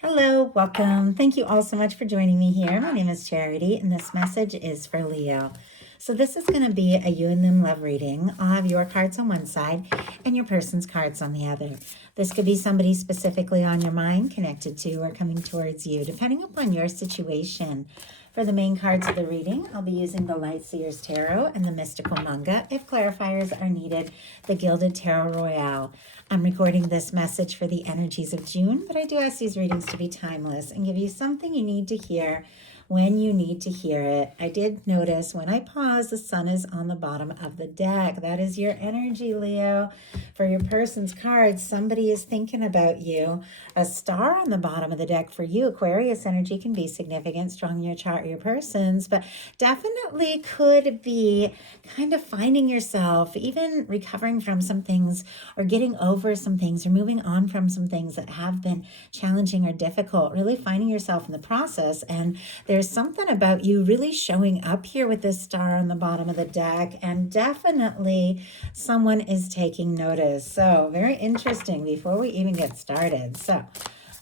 Hello, welcome. Thank you all so much for joining me here. My name is Charity, and this message is for Leo. So this is going to be a you and them love reading. I'll have your cards on one side and your person's cards on the other. This could be somebody specifically on your mind, connected to, or coming towards you, depending upon your situation. For the main cards of the reading, I'll be using the Light Seer's Tarot and the Mystical Manga. If clarifiers are needed, the Gilded Tarot Royale. I'm recording this message for the energies of June, but I do ask these readings to be timeless and give you something you need to hear when you need to hear it. I did notice when I pause, the sun is on the bottom of the deck. That is your energy, Leo. For your person's cards, somebody is thinking about you. A star on the bottom of the deck for you. Aquarius energy can be significant, strong in your chart or your person's, but definitely could be kind of finding yourself, even recovering from some things or getting over some things or moving on from some things that have been challenging or difficult, really finding yourself in the process. And there's something about you really showing up here with this star on the bottom of the deck, and definitely someone is taking notice. So very interesting before we even get started. So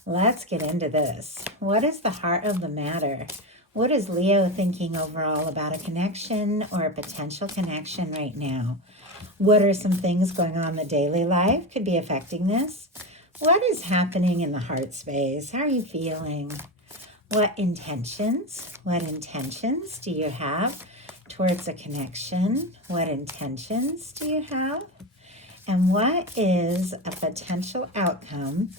let's get into this. What is the heart of the matter? What is Leo thinking overall about a connection or a potential connection right now? What are some things going on in the daily life could be affecting this? What is happening in the heart space? How are you feeling? What intentions do you have towards a connection? What intentions do you have? And what is a potential outcome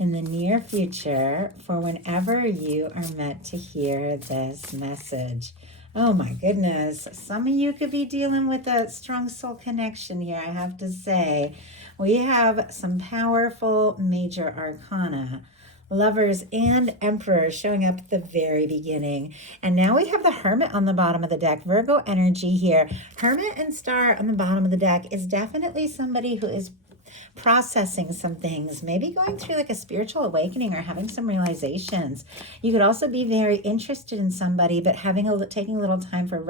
in the near future for whenever you are meant to hear this message? Oh my goodness. Some of you could be dealing with a strong soul connection here, I have to say. We have some powerful major arcana. Lovers and Emperor showing up at the very beginning. And now we have the Hermit on the bottom of the deck. Virgo energy here. Hermit and Star on the bottom of the deck is definitely somebody who is processing some things, maybe going through like a spiritual awakening or having some realizations. You could also be very interested in somebody, but taking a little time for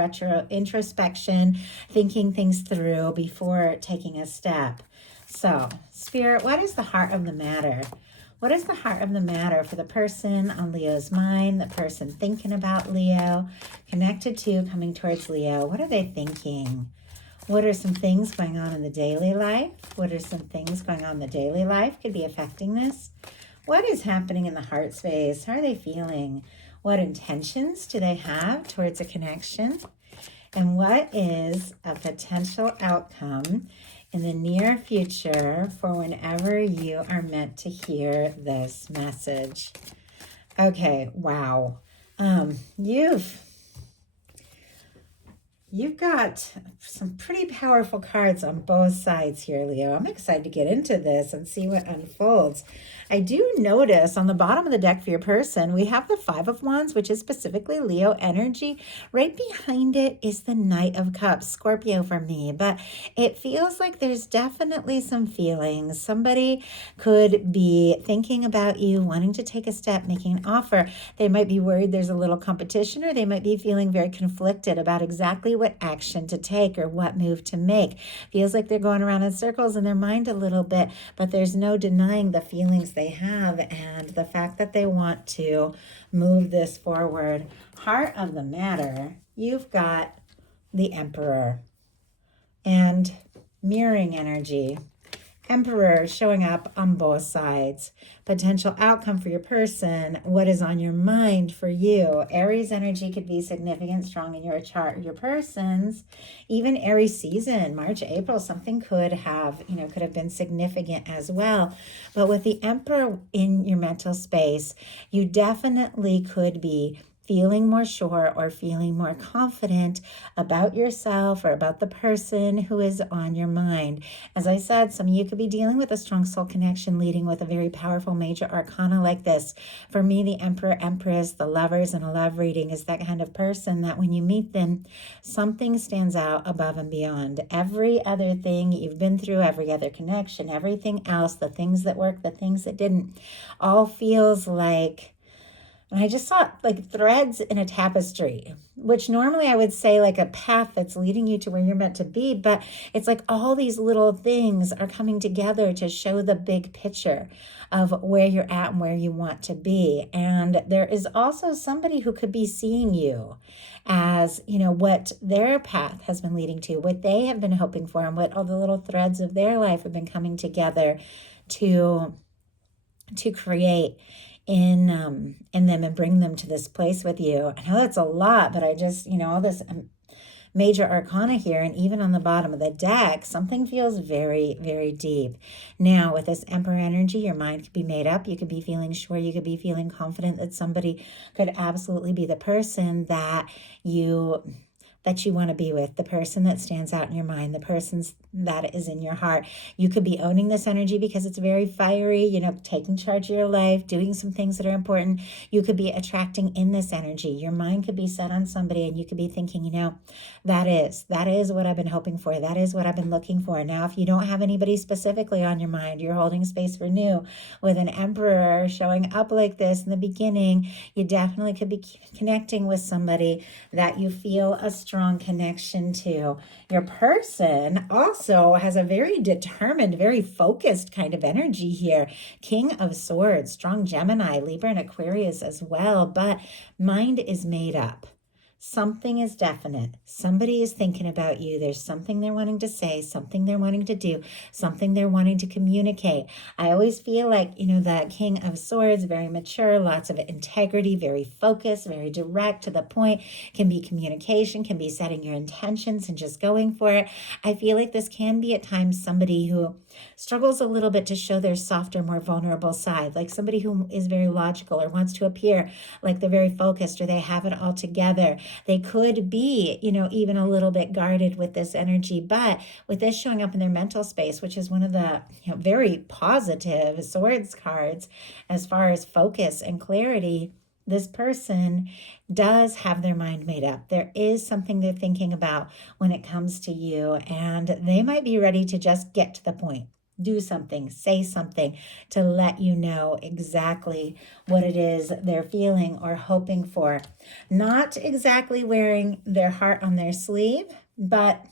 introspection, thinking things through before taking a step. So, Spirit, what is the heart of the matter? What is the heart of the matter for the person on Leo's mind, the person thinking about Leo, connected to, coming towards Leo? What are they thinking? What are some things going on in the daily life? What are some things going on in the daily life could be affecting this? What is happening in the heart space? How are they feeling? What intentions do they have towards a connection? And what is a potential outcome in the near future for whenever you are meant to hear this message? Okay, wow. You've got some pretty powerful cards on both sides here, Leo. I'm excited to get into this and see what unfolds. I do notice on the bottom of the deck for your person, we have the Five of Wands, which is specifically Leo energy. Right behind it is the Knight of Cups, Scorpio for me. But it feels like there's definitely some feelings. Somebody could be thinking about you, wanting to take a step, making an offer. They might be worried there's a little competition, or they might be feeling very conflicted about exactly what action to take or what move to make. Feels like they're going around in circles in their mind a little bit, but there's no denying the feelings they have and the fact that they want to move this forward. Heart of the matter, you've got the Emperor and mirroring energy. Emperor showing up on both sides. Potential outcome for your person. What is on your mind for you? Aries energy could be significant, strong in your chart, your person's. Even Aries season, March, April, something could have been significant as well. But with the Emperor in your mental space, you definitely could be feeling more sure or feeling more confident about yourself or about the person who is on your mind. As I said, some of you could be dealing with a strong soul connection leading with a very powerful major arcana like this. For me, the Emperor, Empress, the lovers in a love reading is that kind of person that when you meet them, something stands out above and beyond. Every other thing you've been through, every other connection, everything else, the things that worked, the things that didn't, all feels like And I just saw like threads in a tapestry, which normally I would say like a path that's leading you to where you're meant to be. But it's like all these little things are coming together to show the big picture of where you're at and where you want to be. And there is also somebody who could be seeing you as, what their path has been leading to, what they have been hoping for, and what all the little threads of their life have been coming together to create in them and bring them to this place with you. I know that's a lot, but I just, all this major arcana here, and even on the bottom of the deck, something feels very, very deep. Now, with this Emperor energy, your mind could be made up. You could be feeling sure. You could be feeling confident that somebody could absolutely be the person that you want to be with, the person that stands out in your mind, the person that is in your heart. You could be owning this energy because it's very fiery, taking charge of your life, doing some things that are important. You could be attracting in this energy. Your mind could be set on somebody and you could be thinking, that is what I've been hoping for. That is what I've been looking for. Now, if you don't have anybody specifically on your mind, you're holding space for new with an Emperor showing up like this in the beginning, you definitely could be connecting with somebody that you feel a strong connection to. Your person also has a very determined, very focused kind of energy here. King of Swords, strong Gemini, Libra, and Aquarius as well, but mind is made up. Something is definite. Somebody is thinking about you. There's something they're wanting to say, something they're wanting to do, something they're wanting to communicate. I always feel like, the King of Swords, very mature, lots of integrity, very focused, very direct to the point, can be communication, can be setting your intentions and just going for it. I feel like this can be at times somebody who struggles a little bit to show their softer, more vulnerable side, like somebody who is very logical or wants to appear like they're very focused or they have it all together. They could be, even a little bit guarded with this energy, but with this showing up in their mental space, which is one of the very positive swords cards as far as focus and clarity, this person does have their mind made up. There is something they're thinking about when it comes to you, and they might be ready to just get to the point. Do something, say something to let you know exactly what it is they're feeling or hoping for. Not exactly wearing their heart on their sleeve, but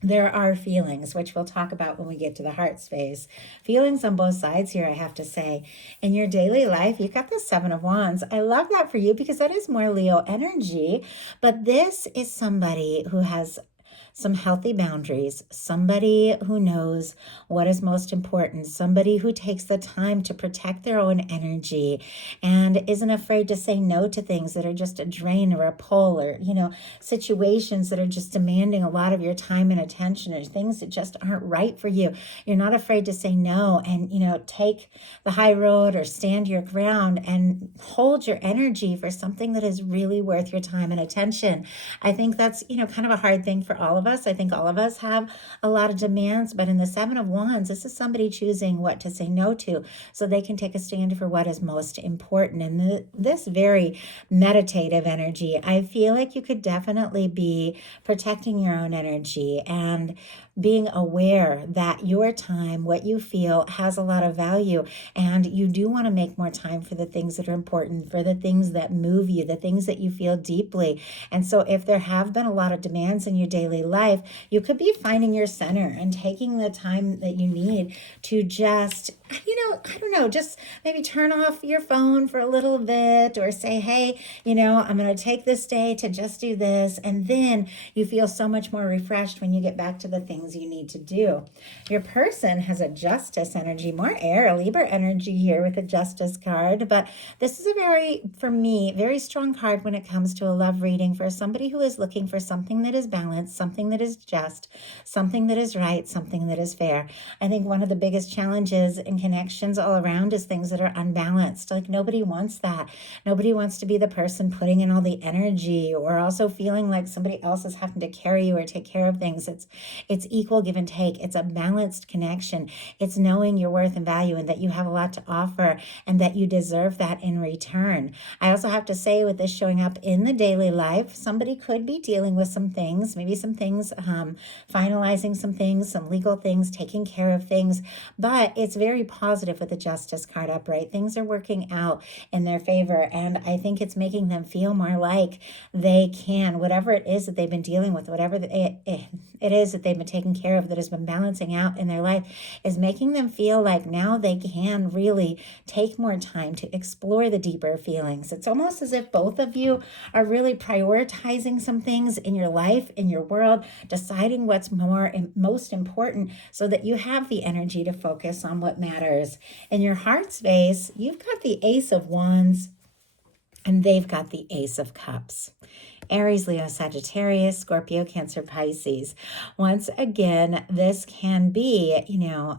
there are feelings, which we'll talk about when we get to the heart space. Feelings on both sides here, I have to say. In your daily life, you've got the Seven of Wands. I love that for you because that is more Leo energy, but this is somebody who has some healthy boundaries, somebody who knows what is most important, somebody who takes the time to protect their own energy and isn't afraid to say no to things that are just a drain or a pull, or, situations that are just demanding a lot of your time and attention, or things that just aren't right for you. You're not afraid to say no and, take the high road or stand your ground and hold your energy for something that is really worth your time and attention. I think that's, kind of a hard thing for all of us. I think all of us have a lot of demands, but in the Seven of Wands, this is somebody choosing what to say no to so they can take a stand for what is most important. And this very meditative energy, I feel like you could definitely be protecting your own energy and being aware that your time, what you feel, has a lot of value, and you do want to make more time for the things that are important, for the things that move you, the things that you feel deeply. And so if there have been a lot of demands in your daily life, you could be finding your center and taking the time that you need to just, I don't know, just maybe turn off your phone for a little bit, or say, hey, I'm going to take this day to just do this. And then you feel so much more refreshed when you get back to the things you need to do. Your person has a Justice energy, more air, Libra energy here with a Justice card. But this is for me, very strong card when it comes to a love reading for somebody who is looking for something that is balanced, something that is just, something that is right, something that is fair. I think one of the biggest challenges in connections all around is things that are unbalanced. Like nobody wants that. Nobody wants to be the person putting in all the energy or also feeling like somebody else is having to carry you or take care of things. It's equal give and take. It's a balanced connection. It's knowing your worth and value and that you have a lot to offer and that you deserve that in return. I also have to say, with this showing up in the daily life, somebody could be dealing with some things, maybe some things, finalizing some things, some legal things, taking care of things, but it's very positive with the Justice card upright. Things are working out in their favor, and I think it's making them feel more like they can, whatever it is that they've been dealing with, whatever it is that they've been taking care of that has been balancing out in their life, is making them feel like now they can really take more time to explore the deeper feelings. It's almost as if both of you are really prioritizing some things in your life, in your world, deciding what's most important so that you have the energy to focus on what matters. In your heart space, you've got the Ace of Wands and they've got the Ace of Cups. Aries, Leo, Sagittarius, Scorpio, Cancer, Pisces. Once again, this can be,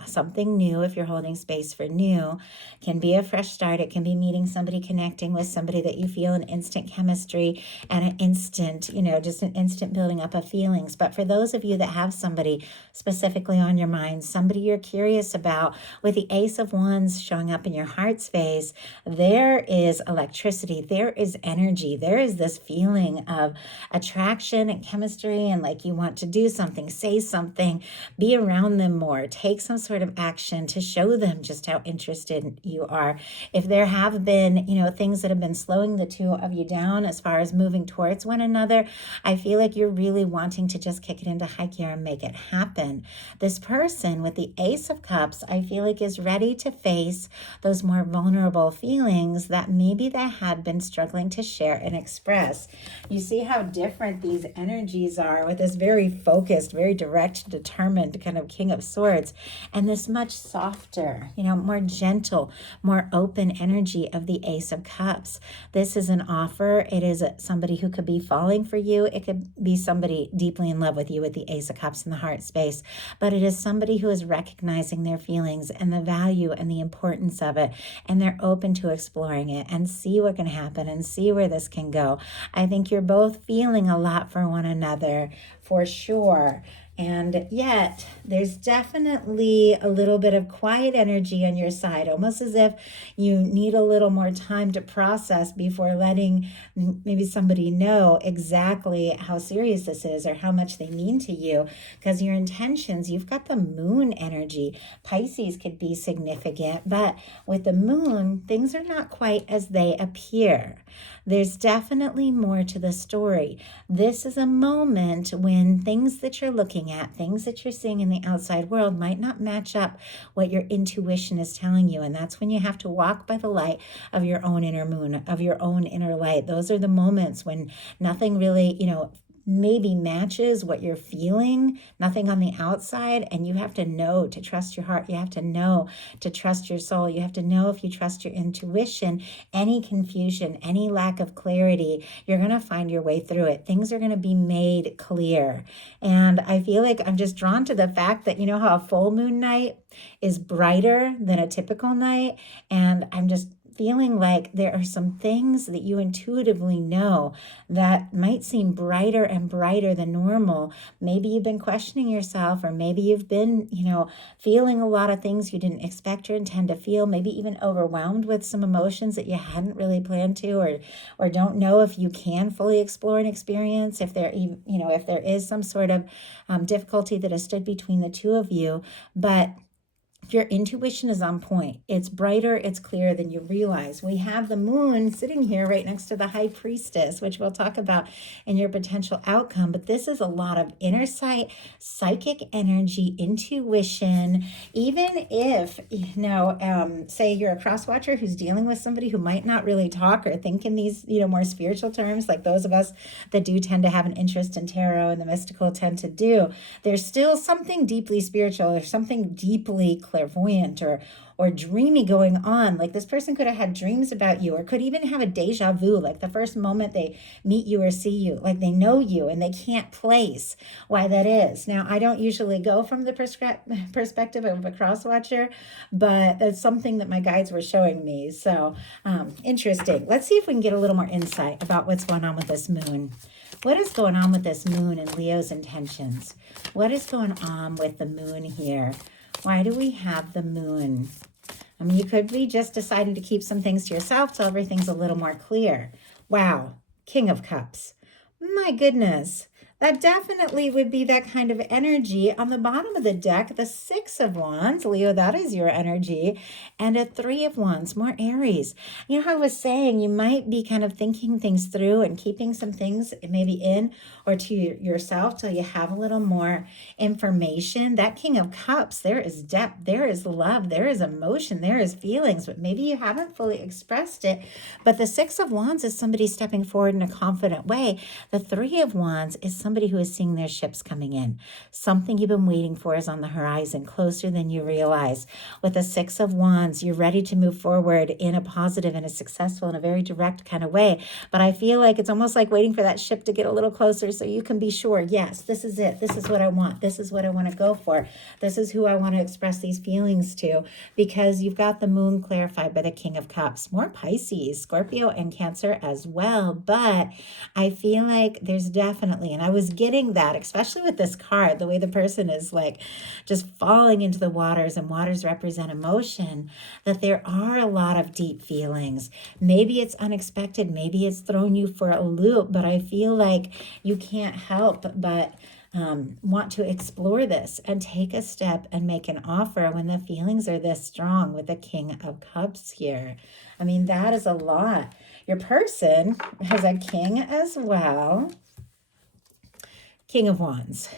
something new if you're holding space for new. Can be a fresh start. It can be meeting somebody, connecting with somebody that you feel an instant chemistry and an instant, just an instant building up of feelings. But for those of you that have somebody specifically on your mind, somebody you're curious about, with the Ace of Wands showing up in your heart space, there is electricity, there is energy, there is this feeling of attraction and chemistry, and like you want to do something, say something, be around them more, take some sort of action to show them just how interested you are. If there have been, things that have been slowing the two of you down as far as moving towards one another, I feel like you're really wanting to just kick it into high gear and make it happen. This person with the Ace of Cups, I feel like, is ready to face those more vulnerable feelings that maybe they had been struggling to share and express. You see how different these energies are with this very focused, very direct, determined kind of King of Swords, and this much softer, more gentle, more open energy of the Ace of Cups. This is an offer. It is somebody who could be falling for you. It could be somebody deeply in love with you with the Ace of Cups in the heart space, but it is somebody who is recognizing their feelings and the value and the importance of it, and they're open to exploring it and see what can happen and see where this can go. I think you're both feeling a lot for one another, for sure. And yet there's definitely a little bit of quiet energy on your side, almost as if you need a little more time to process before letting maybe somebody know exactly how serious this is or how much they mean to you. Because your intentions, you've got the moon energy. Pisces could be significant, but with the moon, things are not quite as they appear. There's definitely more to the story. This is a moment when things that you're looking at, things that you're seeing in the outside world might not match up what your intuition is telling you. And that's when you have to walk by the light of your own inner moon, of your own inner light. Those are the moments when nothing really, maybe matches what you're feeling, nothing on the outside, and you have to know to trust your heart. You have to know to trust your soul. You have to know, if you trust your intuition, any confusion, any lack of clarity, you're going to find your way through it. Things are going to be made clear. And I feel like I'm just drawn to the fact that, how a full moon night is brighter than a typical night, and I'm just feeling like there are some things that you intuitively know that might seem brighter and brighter than normal. Maybe you've been questioning yourself, or maybe you've been, feeling a lot of things you didn't expect or intend to feel, maybe even overwhelmed with some emotions that you hadn't really planned to, or don't know if you can fully explore and experience, if there, if there is some sort of difficulty that has stood between the two of you. But your intuition is on point. It's brighter, it's clearer than you realize. We have the moon sitting here right next to the high priestess, which we'll talk about in your potential outcome. But this is a lot of inner sight, psychic energy, intuition. Even if, say you're a cross watcher who's dealing with somebody who might not really talk or think in these, more spiritual terms, like those of us that do tend to have an interest in tarot and the mystical tend to do, there's still something deeply spiritual or something deeply clairvoyant or dreamy going on. Like this person could have had dreams about you, or could even have a deja vu, like the first moment they meet you or see you, like they know you and they can't place why that is. Now, I don't usually go from the perspective of a cross watcher, but that's something that my guides were showing me. So interesting. Let's see if we can get a little more insight about what's going on with this moon. What is going on with this moon and Leo's intentions? What is going on with the moon here? Why do we have the moon? I mean, you could be just deciding to keep some things to yourself till everything's a little more clear. Wow, King of Cups. My goodness. That definitely would be that kind of energy. On the bottom of the deck, the Six of Wands, Leo, that is your energy, and a Three of Wands, more Aries. You know how I was saying, you might be kind of thinking things through and keeping some things maybe in or to yourself till you have a little more information. That King of Cups, there is depth, there is love, there is emotion, there is feelings, but maybe you haven't fully expressed it. But the Six of Wands is somebody stepping forward in a confident way. The Three of Wands is somebody who is seeing their ships coming in. Something you've been waiting for is on the horizon, closer than you realize. With the Six of Wands, you're ready to move forward in a positive and a successful and a very direct kind of way. But I feel like it's almost like waiting for that ship to get a little closer so you can be sure, yes, this is it. This is what I want. This is what I want to go for. This is who I want to express these feelings to, because you've got the moon clarified by the King of Cups. More Pisces, Scorpio, and Cancer as well. But I feel like there's definitely, and I was getting that, especially with this card, the way the person is like just falling into the waters, and waters represent emotion, that there are a lot of deep feelings. Maybe it's unexpected, maybe it's thrown you for a loop, but I feel like you can't help but want to explore this and take a step and make an offer when the feelings are this strong with the King of Cups here. I mean, that is a lot. Your person has a king as well. King of Wands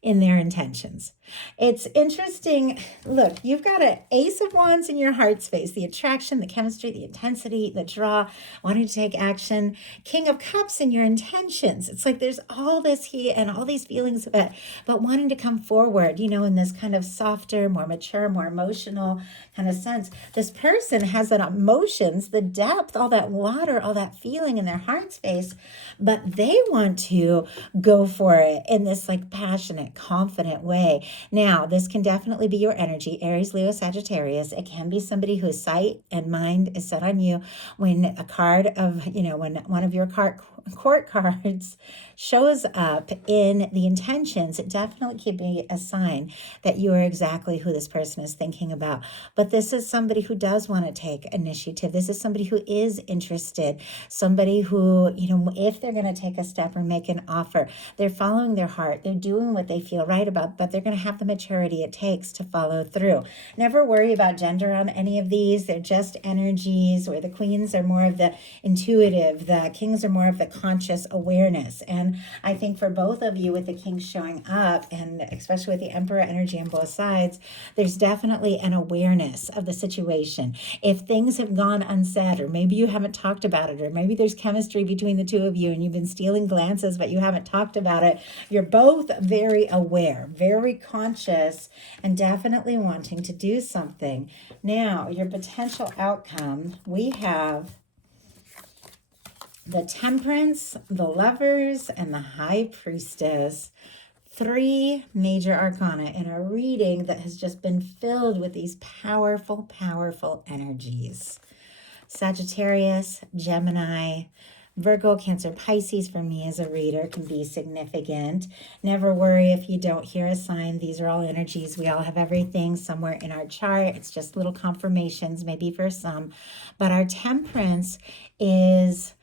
in their intentions. It's interesting. Look, you've got an Ace of Wands in your heart space, the attraction, the chemistry, the intensity, the draw, wanting to take action. King of Cups in your intentions. It's like there's all this heat and all these feelings of it, but wanting to come forward, you know, in this kind of softer, more mature, more emotional kind of sense. This person has that emotions, the depth, all that water, all that feeling in their heart space, but they want to go for it in this like passionate, confident way. Now, this can definitely be your energy, Aries, Leo, Sagittarius. It can be somebody whose sight and mind is set on you. When a card of, you know, when one of your court cards shows up in the intentions, it definitely could be a sign that you are exactly who this person is thinking about. But this is somebody who does want to take initiative. This is somebody who is interested, somebody who, you know, if they're going to take a step or make an offer, they're following their heart. They're doing what they feel right about, but they're going to have the maturity it takes to follow through. Never worry about gender on any of these. They're just energies, where the queens are more of the intuitive, the kings are more of the conscious awareness. And I think for both of you, with the king showing up, and especially with the emperor energy on both sides, there's definitely an awareness of the situation. If things have gone unsaid, or maybe you haven't talked about it, or maybe there's chemistry between the two of you and you've been stealing glances but you haven't talked about it, you're both very aware, very conscious, and definitely wanting to do something. Now, your potential outcome, we have the Temperance, the Lovers, and the High Priestess. 3 major arcana in a reading that has just been filled with these powerful, powerful energies. Sagittarius, Gemini, Virgo, Cancer, Pisces for me as a reader can be significant. Never worry if you don't hear a sign. These are all energies. We all have everything somewhere in our chart. It's just little confirmations, maybe for some. But our Temperance is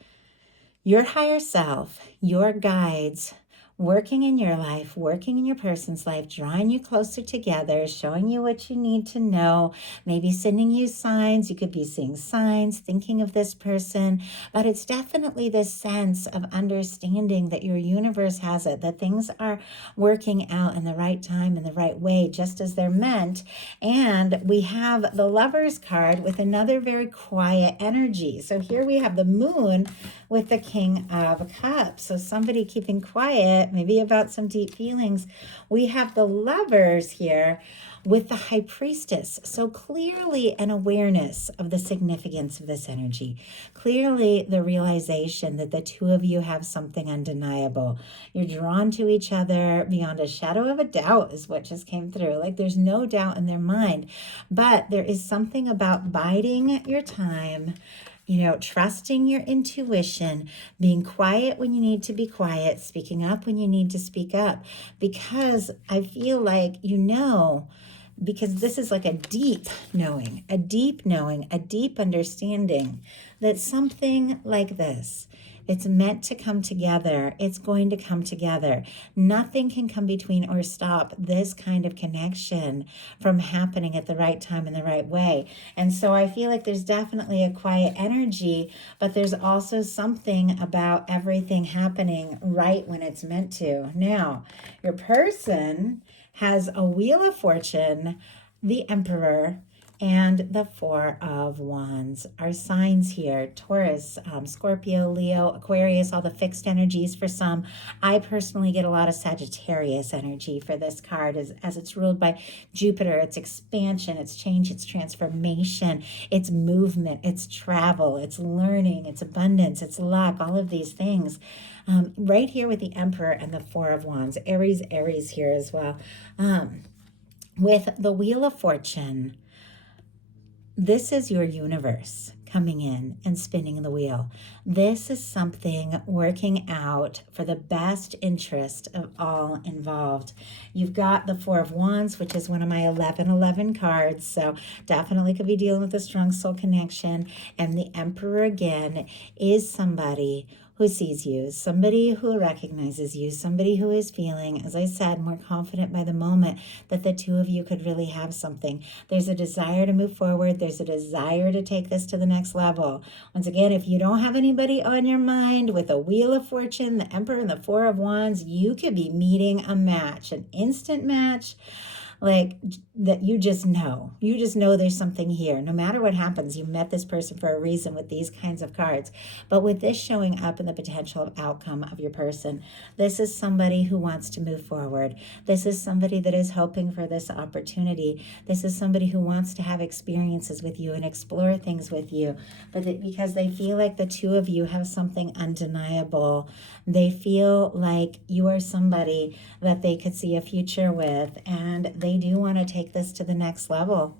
your higher self, your guides, working in your life, working in your person's life, drawing you closer together, showing you what you need to know, maybe sending you signs. You could be seeing signs, thinking of this person, but it's definitely this sense of understanding that your universe has it, that things are working out in the right time, in the right way, just as they're meant. And we have the Lovers card with another very quiet energy. So here we have the Moon with the King of Cups. So somebody keeping quiet it, maybe about some deep feelings. We have the Lovers here with the High Priestess. So clearly an awareness of the significance of this energy. Clearly the realization that the two of you have something undeniable. You're drawn to each other beyond a shadow of a doubt is what just came through. Like there's no doubt in their mind, but there is something about biding your time, trusting your intuition, being quiet when you need to be quiet, speaking up when you need to speak up, because I feel like, because this is like a deep knowing, a deep understanding that something like this, it's meant to come together. It's going to come together. Nothing can come between or stop this kind of connection from happening at the right time in the right way. And so I feel like there's definitely a quiet energy, but there's also something about everything happening right when it's meant to. Now, your person has a Wheel of Fortune, the Emperor, and the Four of Wands. Our signs here: Taurus, Scorpio, Leo, Aquarius, all the fixed energies for some. I personally get a lot of Sagittarius energy for this card as it's ruled by Jupiter. It's expansion, it's change, it's transformation, it's movement, it's travel, it's learning, it's abundance, it's luck, all of these things. Right here with the Emperor and the Four of Wands. Aries here as well. With the Wheel of Fortune, this is your universe coming in and spinning the wheel. This is something working out for the best interest of all involved. You've got the Four of Wands, which is one of my 1111 cards, so definitely could be dealing with a strong soul connection. And the Emperor, again, is somebody who sees you, somebody who recognizes you, somebody who is feeling, as I said, more confident by the moment that the two of you could really have something. There's a desire to move forward. There's a desire to take this to the next level. Once again, if you don't have anybody on your mind with a Wheel of Fortune, the Emperor, and the Four of Wands, you could be meeting a match, an instant match, like that you just know there's something here. No matter what happens, you met this person for a reason with these kinds of cards. But with this showing up in the potential outcome of your person, this is somebody who wants to move forward. This is somebody that is hoping for this opportunity. This is somebody who wants to have experiences with you and explore things with you. But because they feel like the two of you have something undeniable, they feel like you are somebody that they could see a future with, and they do want to take this to the next level.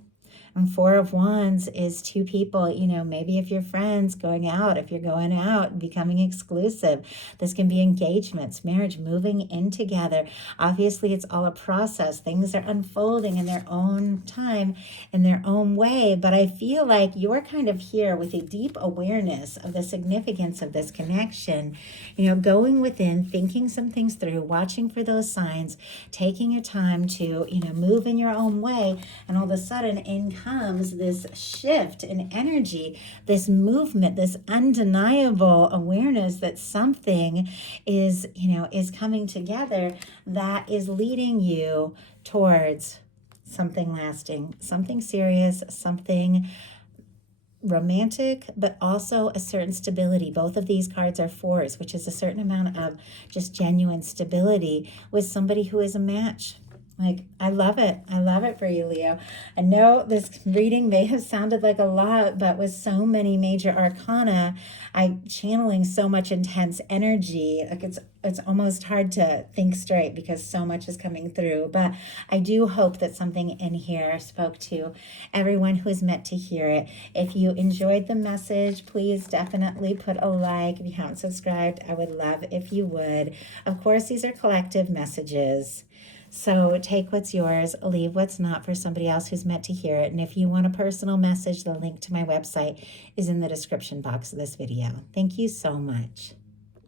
And Four of Wands is two people, maybe if you're friends going out, if you're going out, becoming exclusive. This can be engagements, marriage, moving in together. Obviously, it's all a process. Things are unfolding in their own time, in their own way. But I feel like you're kind of here with a deep awareness of the significance of this connection, going within, thinking some things through, watching for those signs, taking your time to, move in your own way. And all of a sudden, in comes this shift in energy, this movement, this undeniable awareness that something is coming together that is leading you towards something lasting, something serious, something romantic, but also a certain stability. Both of these cards are fours, which is a certain amount of just genuine stability with somebody who is a match. Like, I love it. I love it for you, Leo. I know this reading may have sounded like a lot, but with so many major arcana, I'm channeling so much intense energy. Like it's almost hard to think straight because so much is coming through. But I do hope that something in here spoke to everyone who is meant to hear it. If you enjoyed the message, please definitely put a like. If you haven't subscribed, I would love if you would. Of course, these are collective messages. So take what's yours, leave what's not for somebody else who's meant to hear it. And if you want a personal message, the link to my website is in the description box of this video. Thank you so much.